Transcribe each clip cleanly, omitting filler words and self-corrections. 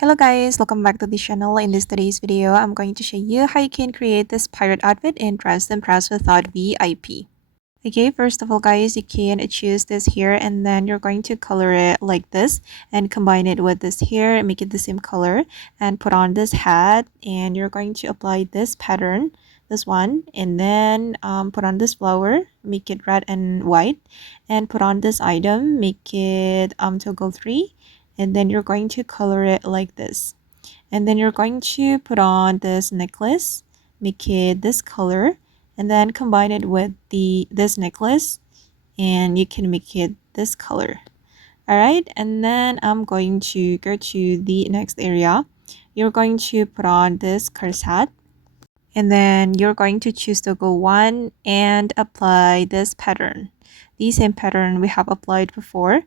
Hello guys, welcome back to the channel. In this today's video, I'm going to show you how you can create this pirate outfit in Dress and Press without VIP. Okay, first of all guys, you can choose this here and then you're going to color it like this and combine it with this here and make it the same color and put on this hat and you're going to apply this pattern, this one, and then put on this flower, make it red and white, and put on this item, make it toggle 3, and then you're going to color it like this. And then you're going to put on this necklace, make it this color, and then combine it with this necklace, and you can make it this color. All right, and then I'm going to go to the next area. You're going to put on this corset, and then you're going to choose to go 1 and apply this pattern, the same pattern we have applied before,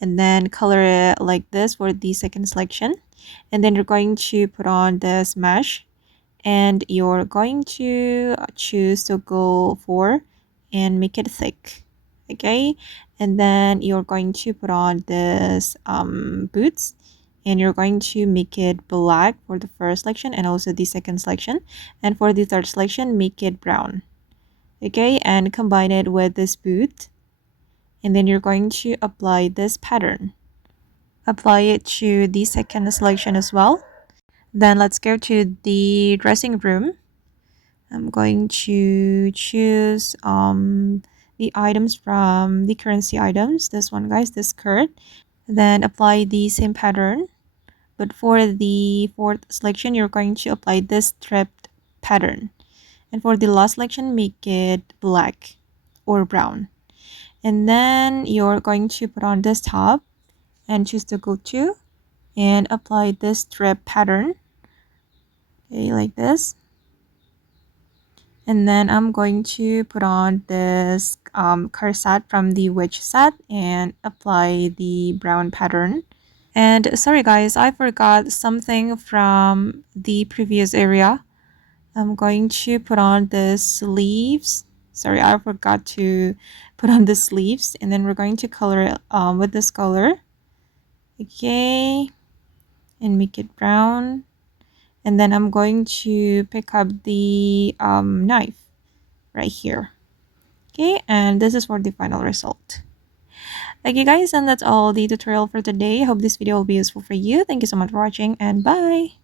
and then color it like this for the second selection. And then you're going to put on this mesh and you're going to choose to go 4 and make it thick. Okay, and then you're going to put on this boots and you're going to make it black for the first selection and also the second selection, and for the third selection make it brown. Okay, and combine it with this boot, and then you're going to apply this pattern, apply it to the second selection as well. Then let's go to the dressing room. I'm going to choose the items from the currency items, this one guys, this skirt, then apply the same pattern. But for the fourth selection, you're going to apply this striped pattern. And for the last selection, make it black or brown. And then you're going to put on this top and choose to go to and apply this strip pattern. Okay, like this. And then I'm going to put on this corset from the witch set and apply the brown pattern. And sorry guys, I forgot something from the previous area. I'm going to put on the sleeves. Sorry, I forgot to put on the sleeves, and then we're going to color it with this color. Okay, and make it brown. And then I'm going to pick up the knife right here. Okay, and this is for the final result. Okay guys, and that's all the tutorial for today. I hope this video will be useful for you. Thank you so much for watching, and bye.